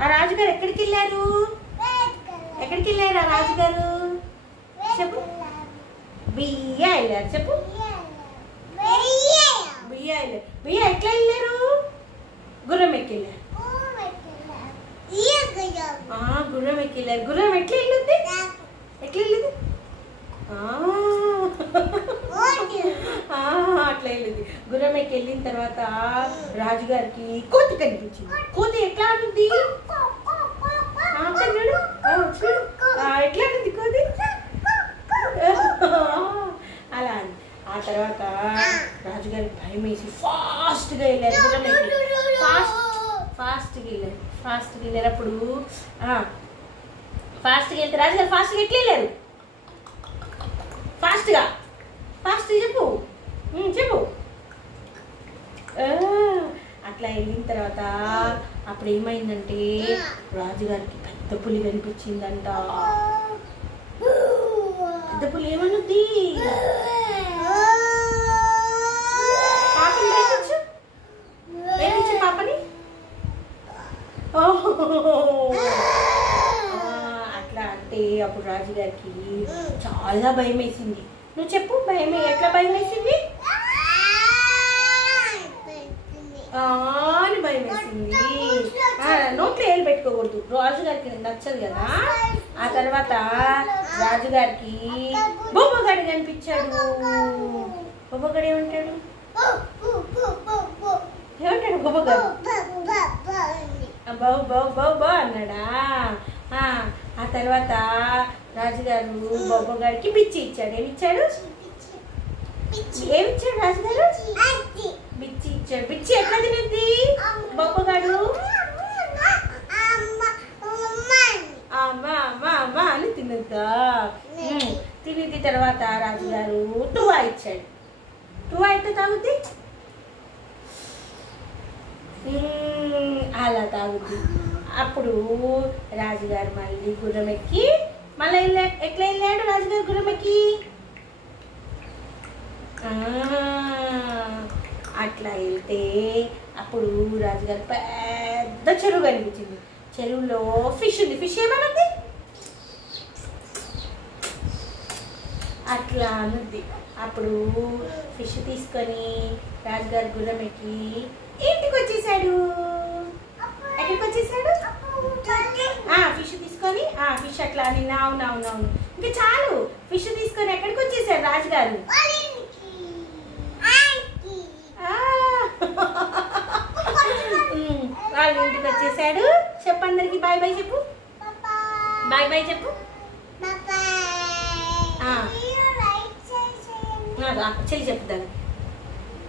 ఆ రాజుగారు ఎక్కడికి వెళ్ళారు? ఎక్కడికి వెళ్ళారు ఆ రాజుగారు? చెప్పు. బియ్య వెళ్ళారు. చెప్పు. బియ్య వెళ్ళారు. బియ్య ఎట్లా వెళ్ళారు? గుర్రం ఎక్కి వెళ్ళారు. గుర్రం ఎక్కి వెళ్ళారు. గుర్రం ఎట్లా వెళ్ళుద్ది? ఎట్లా వెళ్ళుద్ది? అట్లా వెళ్ళింది. గుర్రం ఎక్కి వెళ్ళిన తర్వాత రాజుగారికి కోతి కనిపించింది. కోతి ఎట్లా ఆడుంది? ఎట్లా ఆడుంది కోతి? అలా అని. ఆ తర్వాత రాజుగారికి భయం వేసి ఫాస్ట్గా వెళ్ళారు. గుర్రం ఎక్కి ఫాస్ట్గా వెళ్ళారు. ఫాస్ట్గా వెళ్ళారప్పుడు ఫాస్ట్గా వెళ్తే రాజుగారు ఫాస్ట్గా ఎట్లా వెళ్ళారు? ఫాస్ట్గా చెప్పు. చెప్పు. అట్లా వెళ్ళిన తర్వాత అప్పుడు ఏమైందంటే రాజుగారికి పెద్ద పులి కనిపించిందంట. పెద్ద పులి ఏమనుద్ది? పాపని వేయించు పాపని. అట్లా అంటే అప్పుడు రాజుగారికి చాలా భయం వేసింది. నువ్వు చెప్పు. భయం ఎట్లా భయం వేసింది? అని భయం వేసింది. నోట్లో ఏళ్ళు పెట్టుకోకూడదు, రాజుగారికి నచ్చదు కదా. ఆ తర్వాత రాజుగారికి బొబ్బగాడు కనిపించాడు. బొబ్బగాడు ఏమంటాడు? బొబ్బగాడు బావు బావు బావు బా అన్నాడా? ఆ తర్వాత రాజుగారు బొబ్బగాడికి బిచ్చి ఇచ్చాడు. ఏమిచ్చాడు? ఏమిచ్చాడు రాజుగారు? బిచ్చి ఇచ్చాడు. బిచ్చి ఎట్లా తినేది బొబ్బగాడు? అమ్మా అమ్మా అమ్మా అని తినద్దా? తినేది. తర్వాత రాజుగారు టువా ఇచ్చాడు. టువా ఎట్లా తాగుద్ది? అలా తాగుద్ది. అప్పుడు రాజుగారు మళ్ళీ గుర్రం ఎక్కి మళ్ళీ ఎట్లా వెళ్ళాడు రాజుగారు గుర్రం ఎక్కి? అట్లా వెళ్తే అప్పుడు రాజుగారు పెద్ద చెరువు కనిపించింది. చెరువులో ఫిష్ ఉంది. ఫిష్ ఏమన్నది? అట్లా అనుద్ది. అప్పుడు ఫిష్ తీసుకొని రాజుగారు గుర్రం ఎక్కి ఇంటికి వచ్చేసాడు. ఎక్కడికి వచ్చేసాడు? ఫిష్ తీసుకొని ఫిష్ అట్లా అని అవునవునవును ఇంకా చాలు. ఫిష్ తీసుకొని ఎక్కడికి వచ్చేసాడు రాజుగారు? వాళ్ళ ఇంటికి వచ్చేసాడు. చెప్పు అందరికి బాయ్ బాయ్ చెప్పు. బాయ్ బాయ్ చెప్పు. చెల్లి చెప్తాను.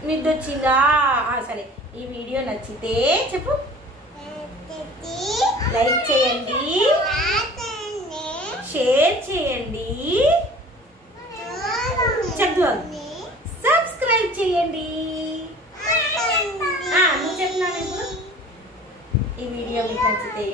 నిద్ర వచ్చిందా? సరే, ఈ వీడియో నచ్చితే చెప్పు లైక్ చేయండి, షేర్ చేయండి, సబ్స్క్రైబ్ చేయండి. నువ్వు చెప్తున్నాను ఇప్పుడు. ఈ వీడియో మీకు నచ్చితే